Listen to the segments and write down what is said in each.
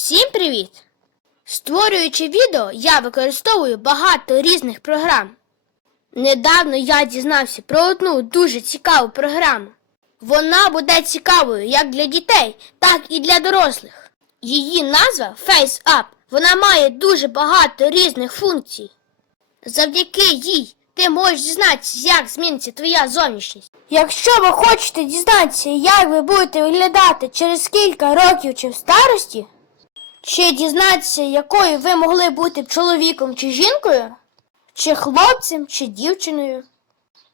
Всім привіт! Створюючи відео, я використовую багато різних програм. Недавно я дізнався про одну дуже цікаву програму. Вона буде цікавою як для дітей, так і для дорослих. Її назва FaceApp. Вона має дуже багато різних функцій. Завдяки їй ти можеш дізнатися, як зміниться твоя зовнішність. Якщо ви хочете дізнатися, як ви будете виглядати через кілька років чи в старості, чи дізнатися, якою ви могли бути чоловіком чи жінкою, чи хлопцем, чи дівчиною,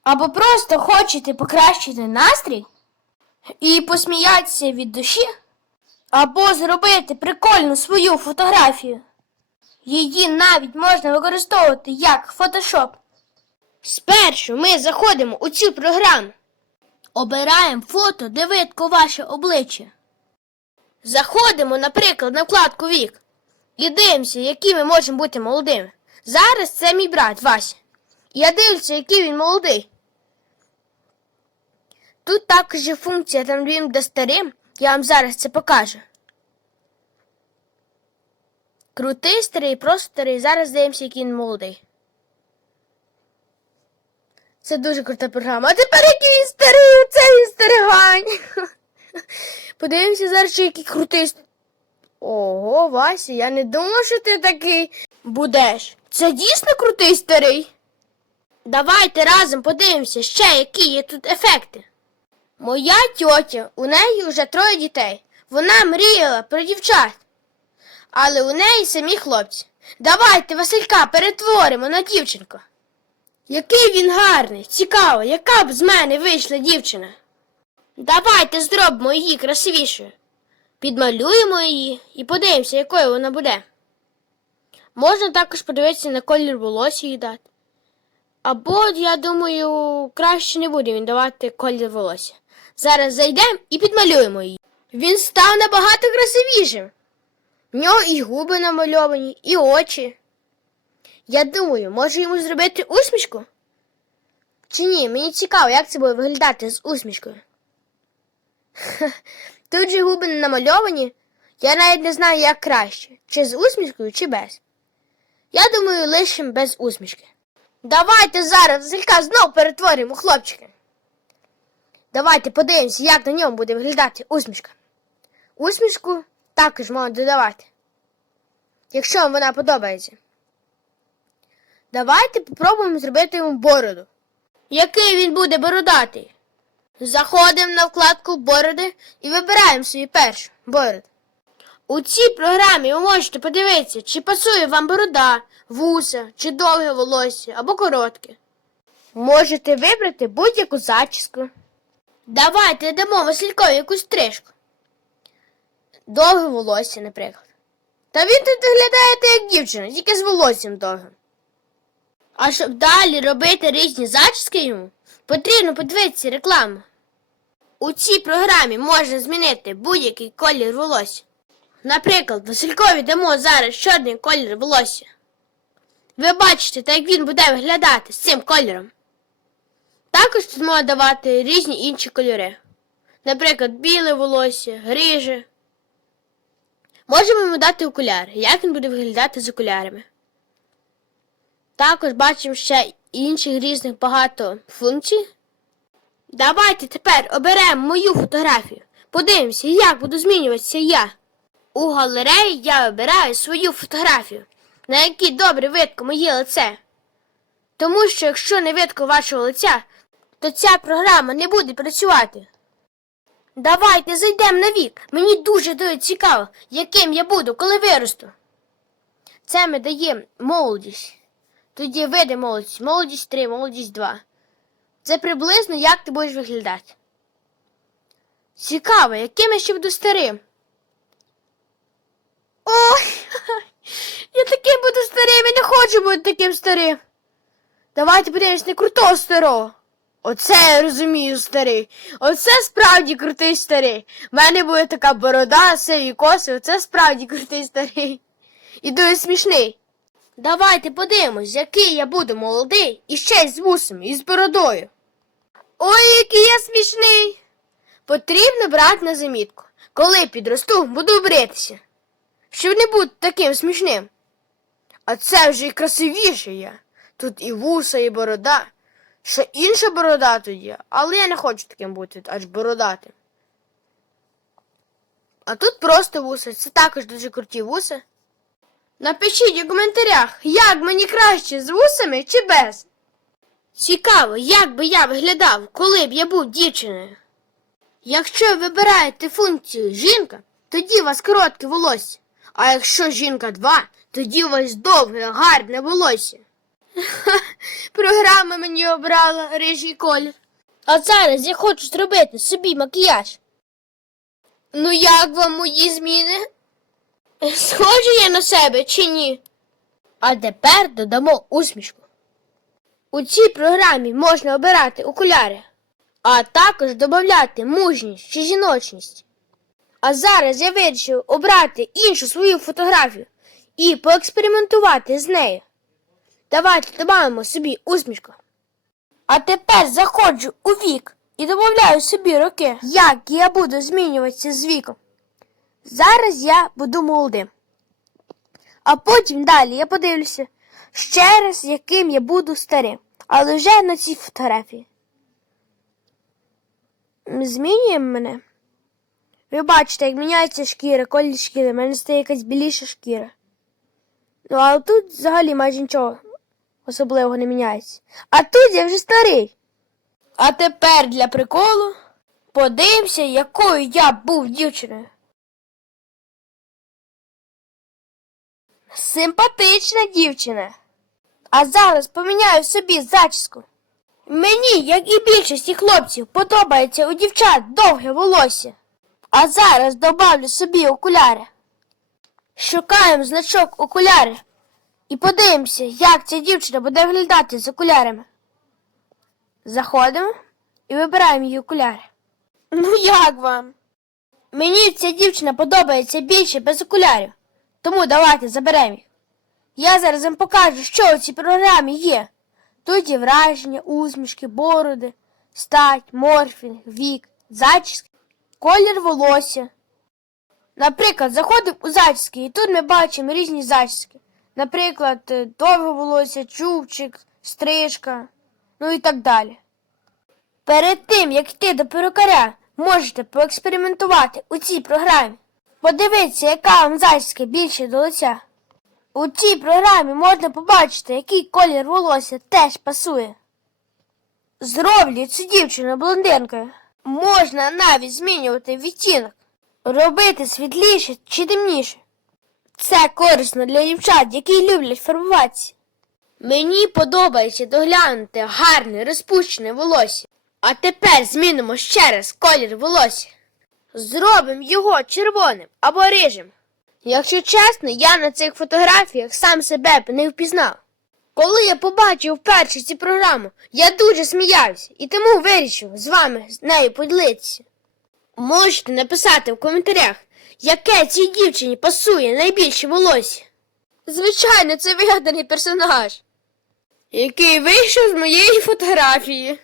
або просто хочете покращити настрій і посміятися від душі, або зробити прикольну свою фотографію. Її навіть можна використовувати як фотошоп. Спершу ми заходимо у цю програму. Обираємо фото, де видко ваше обличчя. Заходимо, наприклад, на вкладку вік і дивимося, які ми можемо бути молодими. Зараз це мій брат Вася. Я дивлюся, який він молодий. Тут також є функція, там де він старим, я вам зараз це покажу. Крутий старий, просто старий. Зараз дивимося, який він молодий. Це дуже крута програма. А тепер який він старий, оце він старигань. Подивимося зараз, чи який крутий. Ого, Вася, я не думала, що ти такий будеш. Це дійсно крутий старий. Давайте разом подивимося ще, які є тут ефекти. Моя тьотя, у неї вже троє дітей. Вона мріяла про дівчат. Але у неї самі хлопці. Давайте Василька перетворимо на дівчинку. Який він гарний, цікаво, яка б з мене вийшла дівчина. Давайте зробимо її красивішою. Підмалюємо її і подивимося, якою вона буде. Можна також подивитися на колір волосся їй дати. Або, я думаю, краще не буде він давати колір волосся. Зараз зайдемо і підмалюємо її. Він став набагато красивішим. В нього і губи намальовані, і очі. Я думаю, може йому зробити усмішку? Чи ні, мені цікаво, як це буде виглядати з усмішкою. Тут же губи намальовані. Я навіть не знаю, як краще, чи з усмішкою, чи без. Я думаю, лишим без усмішки. Давайте зараз Зелька знов перетворимо у хлопчика. Давайте подивимося, як на ньому буде виглядати усмішка. Усмішку також можна додавати, якщо вам вона подобається. Давайте попробуємо зробити йому бороду. Який він буде бородатий? Заходимо на вкладку бороди і вибираємо собі першу бороду. У цій програмі ви можете подивитися, чи пасує вам борода, вуса, чи довге волосся або коротке. Можете вибрати будь-яку зачіску. Давайте дамо Василькові якусь стрижку. Довге волосся, наприклад. Та він тут виглядає як дівчина, тільки з волоссям довгим. А щоб далі робити різні зачіски йому, потрібно подивитися рекламу. У цій програмі можна змінити будь-який колір волосся. Наприклад, Василькові дамо зараз чорний колір волосся. Ви бачите, так як він буде виглядати з цим кольором. Також тут можна давати різні інші кольори. Наприклад, біле волосся, гріже. Можемо йому дати окуляри, як він буде виглядати з окулярами. Також бачимо ще інших різних багато функцій. Давайте тепер оберемо мою фотографію. Подивимося, як буду змінюватися я. У галереї я обираю свою фотографію, на якій добре видко моє лице. Тому що якщо не видко вашого лиця, то ця програма не буде працювати. Давайте зайдемо на вік. Мені дуже дуже цікаво, яким я буду, коли виросту. Це ми даємо молодість. Тоді види молодість. Молодість 3, молодість 2. Це приблизно як ти будеш виглядати. Цікаво, яким я ще буду старим. Ой, я таким буду старим, я не хочу бути таким старим. Давайте подивимось на крутого старого. Оце я розумію, старий. Оце справді крутий старий. У мене буде така борода, сиві коси, оце справді крутий старий. І дуже смішний. Давайте подивимось, який я буду молодий і ще й з вусами, і з бородою. Ой, який я смішний. Потрібно брати на замітку. Коли підросту, буду бритися. щоб не бути таким смішним. А це вже і красивіше є. Тут і вуса, і борода. Ще інша борода тут є, але я не хочу таким бути, аж бородатим. А тут просто вуса. Це також дуже круті вуса. Напишіть у коментарях, як мені краще з вусами чи без. Цікаво, як би я виглядав, коли б я був дівчиною. Якщо ви вибираєте функцію жінка, тоді у вас коротке волосся. А якщо жінка 2, тоді у вас довге, гарне волосся. Програма мені обрала рижий колір. А зараз я хочу зробити собі макіяж. Ну як вам мої зміни? Схожу я на себе чи ні? А тепер додамо усмішку. У цій програмі можна обирати окуляри, а також додати мужність чи жіночність. А зараз я вирішив обрати іншу свою фотографію і поекспериментувати з нею. Давайте додамо собі усмішку. А тепер заходжу у вік і додаю собі роки, як я буду змінюватися з віком. Зараз я буду молодим. А потім далі я подивлюся ще раз, яким я буду старим. Але вже на цій фотографії. Змінюємо мене. Ви бачите, як міняється шкіра, колір шкіри, в мене стає якась біліша шкіра. Ну, а тут взагалі майже нічого особливого не міняється. А тут я вже старий. А тепер для приколу подивимося, якою я був дівчиною. Симпатична дівчина. А зараз поміняю собі зачіску. Мені, як і більшості хлопців, подобається у дівчат довге волосся. А зараз добавлю собі окуляри. Шукаємо значок окуляри і подивимося, як ця дівчина буде виглядати з окулярами. Заходимо і вибираємо її окуляри. Ну як вам? Мені ця дівчина подобається більше без окулярів, тому давайте заберемо їх. Я зараз вам покажу, що у цій програмі є. Тут є враження, усмішки, бороди, стать, морфінг, вік, зачіски, колір волосся. Наприклад, заходимо у зачіски, і тут ми бачимо різні зачіски. Наприклад, е, довге волосся, чубчик, стрижка, ну і так далі. Перед тим, як йти до перукаря, можете поекспериментувати у цій програмі. Подивіться, яка вам зачіска більше до лиця. У цій програмі можна побачити, який колір волосся теж пасує. Зроблю цю дівчину блондинкою. Можна навіть змінювати відтінок, робити світліше чи темніше. Це корисно для дівчат, які люблять фарбуватися. Мені подобається доглянути гарне розпущене волосся. А тепер змінимо ще раз колір волосся. Зробимо його червоним або рижим. Якщо чесно, я на цих фотографіях сам себе б не впізнав. Коли я побачив вперше цю програму, я дуже сміявся і тому вирішив з вами з нею поділитися. Можете написати в коментарях, яке цій дівчині пасує найбільше волосся. Звичайно, це вигаданий персонаж, який вийшов з моєї фотографії.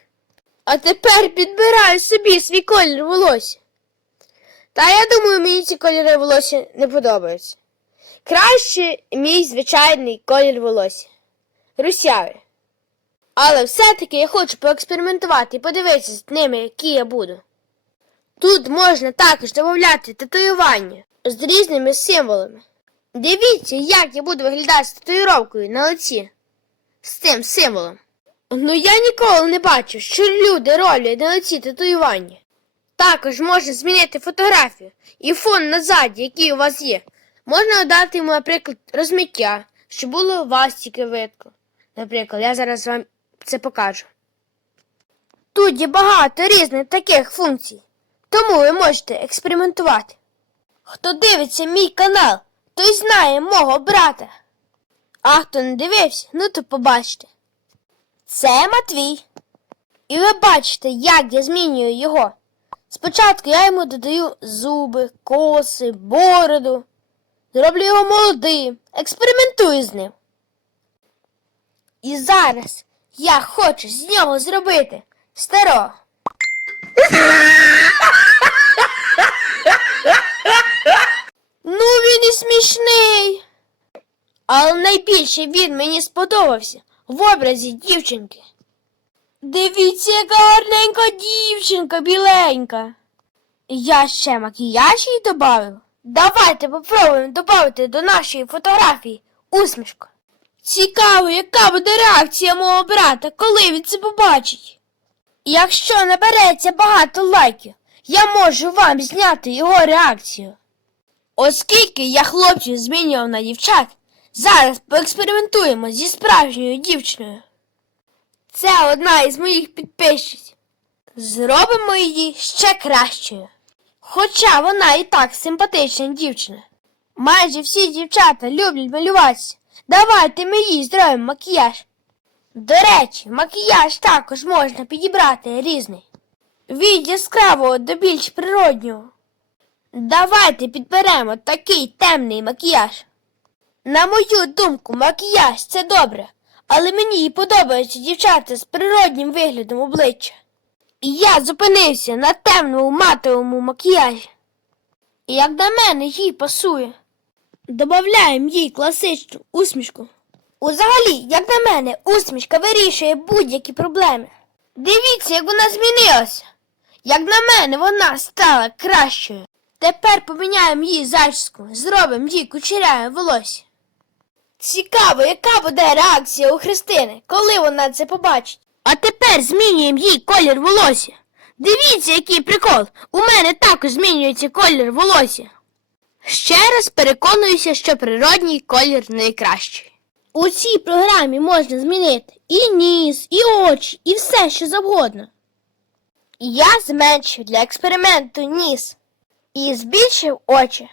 А тепер підбираю собі свій колір волосся. Та я думаю, мені ці кольори волосся не подобаються. Краще мій звичайний колір волосся. Русявий. Але все-таки я хочу поекспериментувати і подивитися з ними, які я буду. Тут можна також додати татуювання з різними символами. Дивіться, як я буду виглядати з татуїровкою на лиці з цим символом. Ну я ніколи не бачив, що люди роблять на лиці татуювання. Також можна змінити фотографію і фон назад, який у вас є. Можна дати йому, наприклад, розмиття, щоб було у вас тільки видко. Наприклад, я зараз вам це покажу. Тут є багато різних таких функцій, тому ви можете експериментувати. Хто дивиться мій канал, той знає мого брата. А хто не дивився, ну то побачите. Це Матвій. І ви бачите, як я змінюю його. Спочатку я йому додаю зуби, коси, бороду. Зроблю його молодим, експериментую з ним. І зараз я хочу з нього зробити старого. Ну він і смішний. Але найбільше він мені сподобався в образі дівчинки. Дивіться, яка гарненька дівчинка, біленька. Я ще макіяж їй добавив. Давайте попробуємо додати до нашої фотографії усмішку. Цікаво, яка буде реакція мого брата, коли він це побачить. Якщо набереться багато лайків, я можу вам зняти його реакцію. Оскільки я хлопців змінював на дівчат, зараз поекспериментуємо зі справжньою дівчиною. Це одна із моїх підписчиць. Зробимо її ще кращою. Хоча вона і так симпатична дівчина. Майже всі дівчата люблять малюватися. Давайте ми їй зробимо макіяж. До речі, макіяж також можна підібрати різний. Від яскравого до більш природнього. Давайте підберемо такий темний макіяж. На мою думку, макіяж це добре, але мені і подобаються дівчата з природнім виглядом обличчя. І я зупинився на темному матовому макіяжі. І як на мене їй пасує. Добавляємо їй класичну усмішку. Взагалі, як на мене, усмішка вирішує будь-які проблеми. Дивіться, як вона змінилася. Як на мене, вона стала кращою. Тепер поміняємо їй зачіску, зробимо їй кучеряве волосся. Цікаво, яка буде реакція у Христини, коли вона це побачить. А тепер змінюємо їй колір волосся. Дивіться, який прикол. У мене також змінюється колір волосся. Ще раз переконуюся, що природній колір найкращий. У цій програмі можна змінити і ніс, і очі, і все, що завгодно. Я зменшив для експерименту ніс і збільшив очі.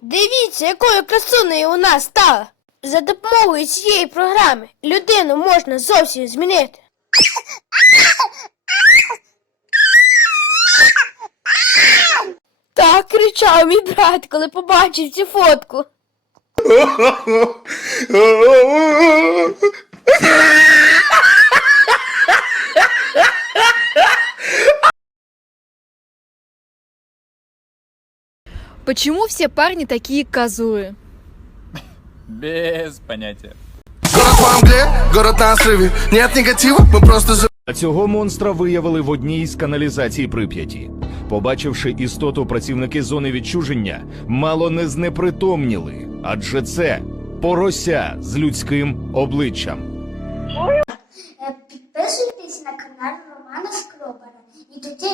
Дивіться, якою красунею у нас стала. За допомогою цієї програми людину можна зовсім змінити. Так кричав мій брат, коли побачив цю фотку. Почему все парни такие козлы? Без понятия. Город во мгле, город на срыве Нет негатива, мы просто живем А Цього монстра виявили в одній з каналізацій Прип'яті. Побачивши істоту, працівники зони відчуження мало не знепритомніли, адже це порося з людським обличчям. Е, Підписуйтесь на канал Романа Скробара, і тоді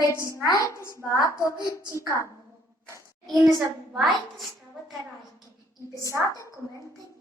ви дізнаєтесь багато цікавого. І не забувайте ставити лайки Empezate, comenten